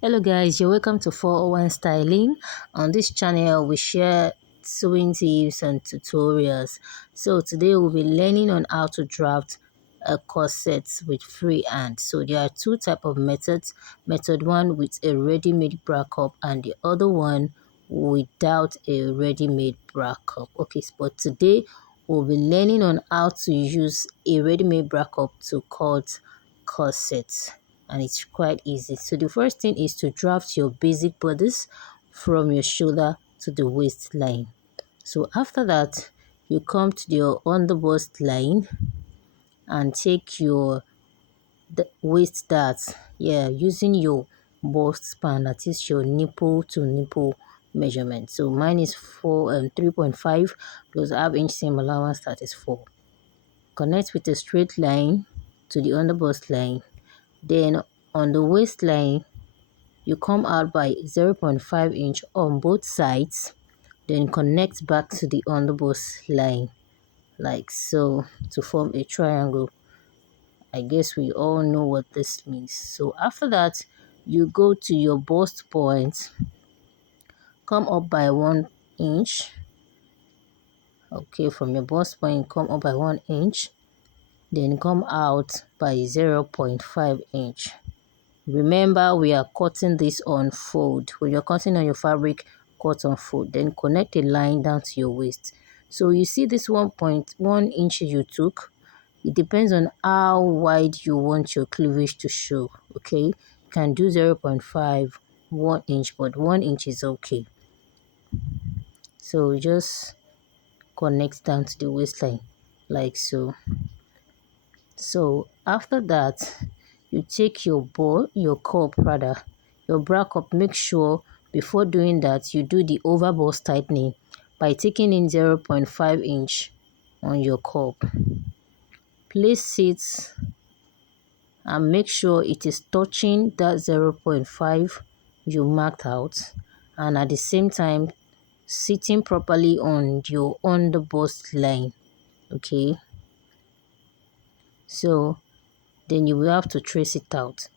Hello guys, you're welcome to 401 Styling. On this channel we share sewing tips and tutorials. So today we'll be learning on how to draft a corset with freehand. So there are two type of methods. Method one with a ready-made bracup and the other one without a ready-made bracup. Okay, but today we'll be learning on how to use a ready-made bracup to cut corsets, and it's quite easy. So the first thing is to draft your basic bodice from your shoulder to the waistline. So after that, you come to your underbust line and take your waist dart, using your bust span, that is your nipple to nipple measurement. So mine is 3.5 plus half-inch seam allowance, that is 4. Connect with a straight line to the underbust line. Then on the waistline, you come out by 0.5 inch on both sides, then connect back to the underbust line like so to form a triangle. I guess we all know what this means. So after that, you go to your bust point, come up by 1 inch. Okay, from your bust point, come up by 1 inch, then come out by 0.5 inch. Remember, we are cutting this on fold. When you're cutting on your fabric, cut on fold. Then connect a line down to your waist. So you see this 1.1 inch you took. It depends on how wide you want your cleavage to show. Okay, you can do 0.5, 1 inch, but 1 inch is okay. So just connect down to the waistline like so. So after that, you take your cup rather, your bra cup. Make sure before doing that you do the over bust tightening by taking in 0.5 inch on your cup. Place it and make sure it is touching that 0.5 you marked out, and at the same time sitting properly on the bust line. Okay, so then you will have to trace it out.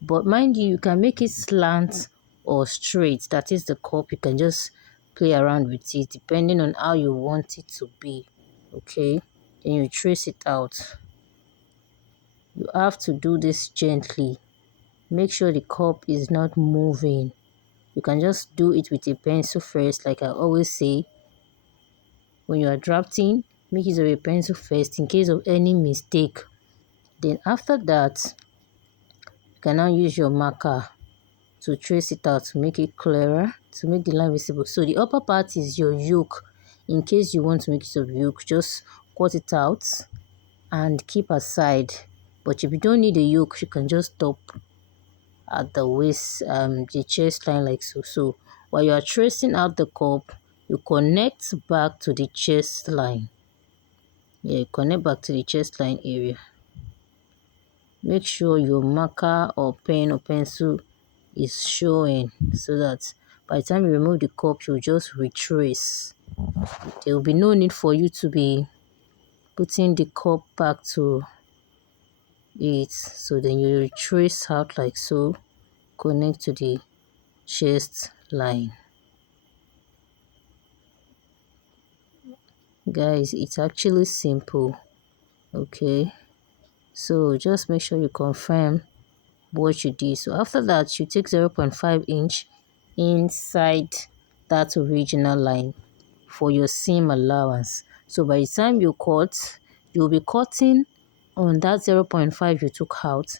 But mind you can make it slant or straight, that is the cup. You can just play around with it depending on how you want it to be. Okay, then you trace it out. You have to do this gently. Make sure the cup is not moving. You can just do it with a pencil first, like I always say. When you are drafting, make use of a pencil first in case of any mistake. Then after that, you can now use your marker to trace it out to make it clearer, to make the line visible. So the upper part is your yoke. In case you want to make use of yoke, just cut it out and keep aside. But if you don't need a yoke, you can just stop at the waist, the chest line like so. So while you are tracing out the cup, you connect back to the chest line. Yeah, connect back to the chest line area. Make sure your marker or pen or pencil is showing, so that by the time you remove the cup, you just retrace. There will be no need for you to be putting the cup back to it. So then you retrace out like so, connect to the chest line. Guys, it's actually simple. Okay, so just make sure you confirm what you did. So after that, you take 0.5 inch inside that original line for your seam allowance. So by the time you cut, you'll be cutting on that 0.5 you took out,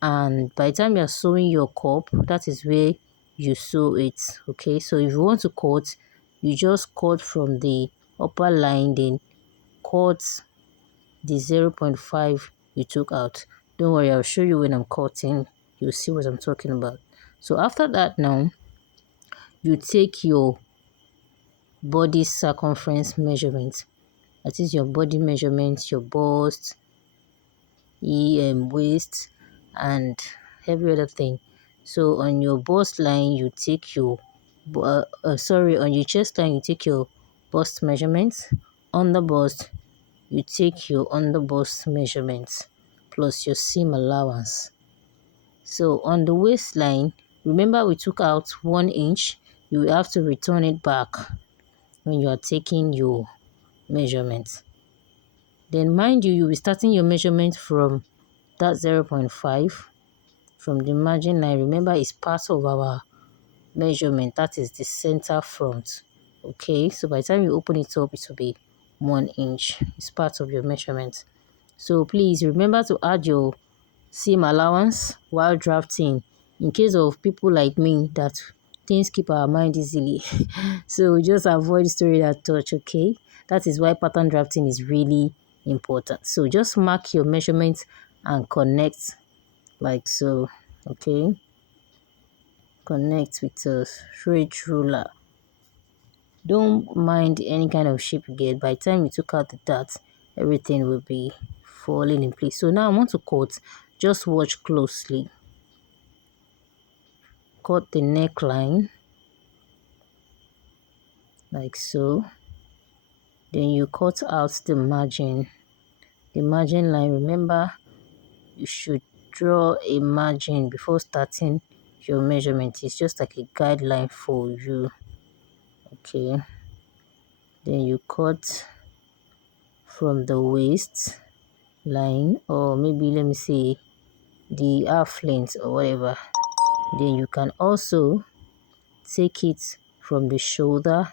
and by the time you're sewing your cup, that is where you sew it. Okay, so if you want to cut, you just cut from the upper line, then cut the 0.5 you took out. Don't worry, I'll show you when I'm cutting. You'll see what I'm talking about. So after that, now you take your body circumference measurement. That is your body measurement, your bust, waist, and every other thing. So on your bust line, you take your on your chest line, you take your bust measurements. On the bust, you take your under bust measurements plus your seam allowance. So on the waistline, Remember we took out 1 inch. You will have to return it back when you are taking your measurement. Then mind you, you'll be starting your measurement from that 0.5 from the margin line. Remember, it's part of our measurement. That is the center front. Okay, so by the time you open it up, it will be 1 inch. It's part of your measurement. So please remember to add your seam allowance while drafting, in case of people like me that things keep our mind easily. So just avoid story that touch. Okay, that is why pattern drafting is really important. So just mark your measurements and connect like so. Okay, connect with a straight ruler. Don't mind any kind of shape you get. By the time you took out the dart, everything will be falling in place. So now I want to cut. Just watch closely. Cut the neckline like so. Then you cut out the margin line. Remember, you should draw a margin before starting your measurement. It's just like a guideline for you. Okay, then you cut from the waist line, or maybe let me say the half length or whatever. Then you can also take it from the shoulder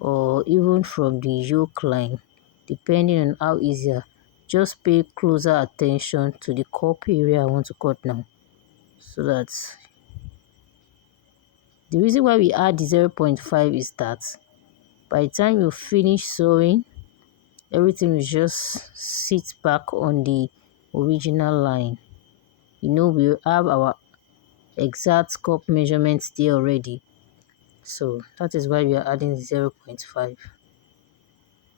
or even from the yoke line, depending on how easier. Just pay closer attention to the cup area I want to cut now. So that's the reason why we add the 0.5 is that by the time you finish sewing, everything will just sit back on the original line. You know, we have our exact cup measurements there already. So that is why we are adding 0.5.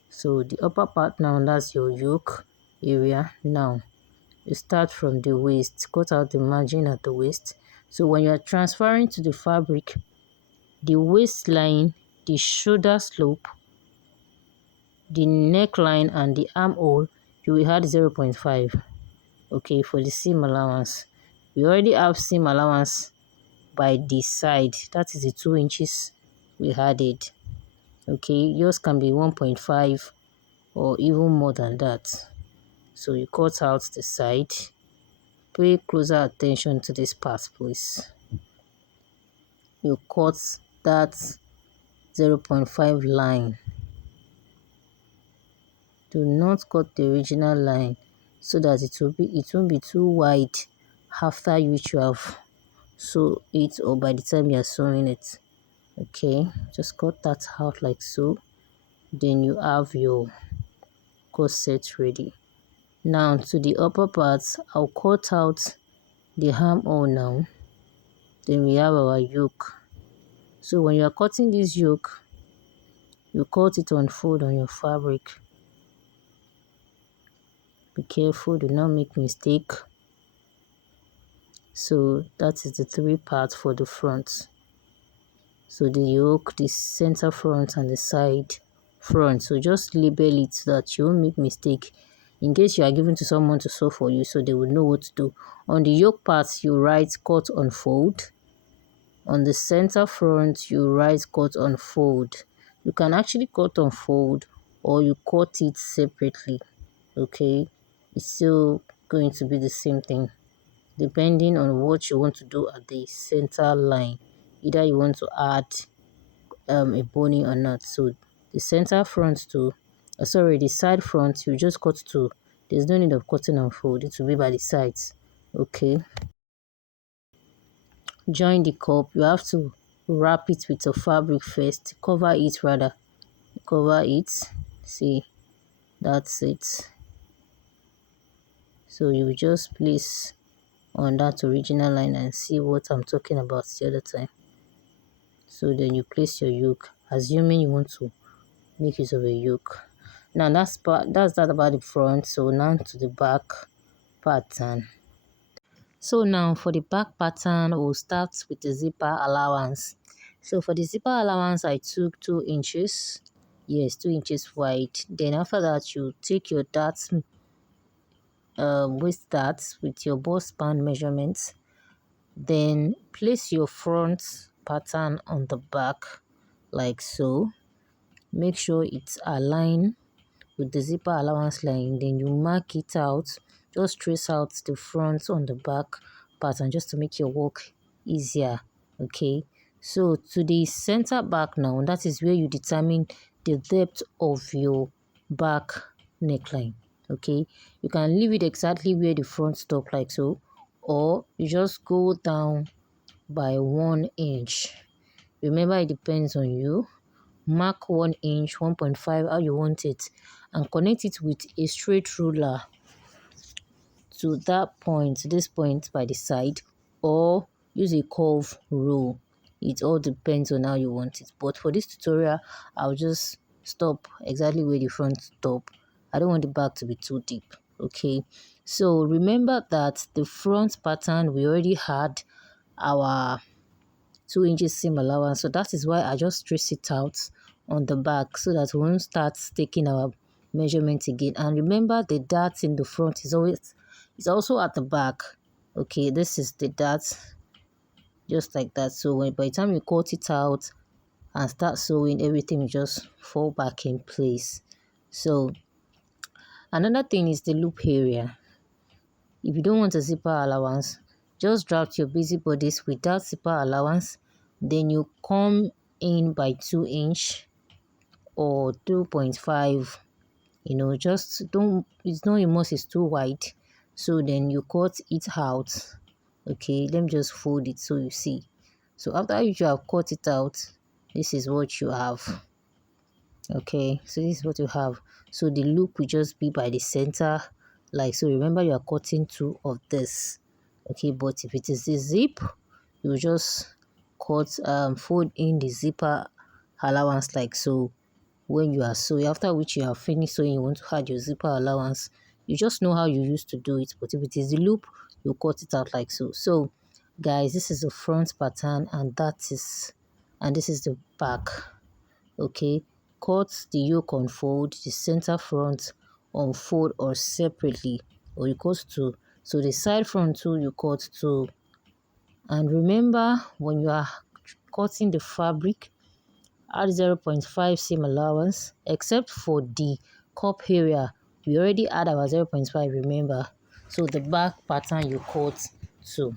So the upper part now, that's your yoke area. Now you start from the waist, cut out the margin at the waist. So when you are transferring to the fabric, the waistline, the shoulder slope, the neckline and the armhole, you will add 0.5. Okay, for the seam allowance, we already have seam allowance by the side. That is the 2 inches we added. Okay, yours can be 1.5 or even more than that. So you cut out the side. Pay closer attention to this part, please. You cut that 0.5 line. Do not cut the original line so that it won't be too wide after which you have sew it or by the time you are sewing it. Okay, just cut that out like so. Then you have your corset ready. Now to the upper parts, I'll cut out the armhole now. Then we have our yoke. So when you are cutting this yoke, you cut it on fold on your fabric. Be careful, do not make mistake. So that is the 3 parts for the front. So the yoke, the center front and the side front. So just label it so that you won't make mistake in case you are given to someone to sew for you, so they will know what to do. On the yoke parts, you write cut on fold. On the center front, you write cut on fold. You can actually cut on fold or you cut it separately. Okay, it's still going to be the same thing depending on what you want to do at the center line. Either you want to add a boning or not. So the center front to the side front, you just cut to, there's no need of cutting and fold, it will be by the sides. Okay, join the cup. You have to wrap it with a fabric first, cover it. See, that's it. So you just place on that original line and see what I'm talking about the other time. So then you place your yoke, assuming you want to make use of a yoke. Now that's that about the front. So now to the back pattern. So now for the back pattern, we'll start with the zipper allowance. So for the zipper allowance, I took 2 inches. Yes, 2 inches wide. Then after that, you take your waist darts with your bust span measurements. Then place your front pattern on the back like so. Make sure it's aligned with the zipper allowance line. Then you mark it out. Just trace out the front on the back pattern just to make your work easier. Okay, so to the center back now, that is where you determine the depth of your back neckline. Okay, you can leave it exactly where the front stop like so, or you just go down by 1 inch. Remember, it depends on you. Mark 1 inch, 1.5, how you want it, and connect it with a straight ruler to that point, this point by the side, or use a curve rule. It all depends on how you want it. But for this tutorial, I'll just stop exactly where the front stop. I don't want the back to be too deep. Okay, so remember that the front pattern, we already had our 2 inches seam allowance, so that is why I just trace it out on the back so that we won't start taking our measurement again. And remember, the dart in the front is also at the back. Okay, this is the dart, just like that. So by the time you cut it out and start sewing, everything will just fall back in place. So another thing is the loop area. If you don't want a zipper allowance, just draft your busy bodice without zipper allowance. Then you come in by 2 inch or 2.5. Just don't, it's not a must, it's too wide. So then you cut it out. Okay, let me just fold it so you see. So after you have cut it out, this is what you have. Okay, so this is what you have. So the loop will just be by the center like so. Remember, you are cutting two of this. Okay, but if it is the zip, you just fold in the zipper allowance like so when you are sewing. After which you have finished sewing, you want to add your zipper allowance. You just know how you used to do it, but if it is the loop, you cut it out like so. So guys, this is the front pattern, and this is the back. Okay, cut the yoke on fold, the center front on fold or separately, or you cut two. So the side front too, you cut two. And remember, when you are cutting the fabric, add 0.5 seam allowance, except for the cup area. We already add our 0.5, remember. So the back pattern you cut too.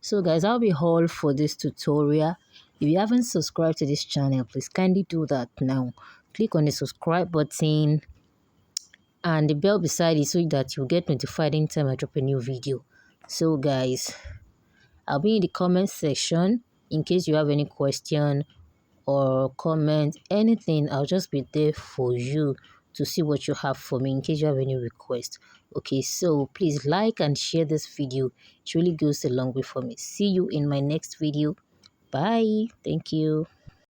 So guys, that'll be all for this tutorial. If you haven't subscribed to this channel, please kindly do that now. Click on the subscribe button and the bell beside it so that you'll get notified anytime I drop a new video. So guys, I'll be in the comment section in case you have any question or comment, anything. I'll just be there for you to see what you have for me in case you have any request. Okay, so please like and share this video. It really goes a long way for me. See you in my next video. Bye. Thank you.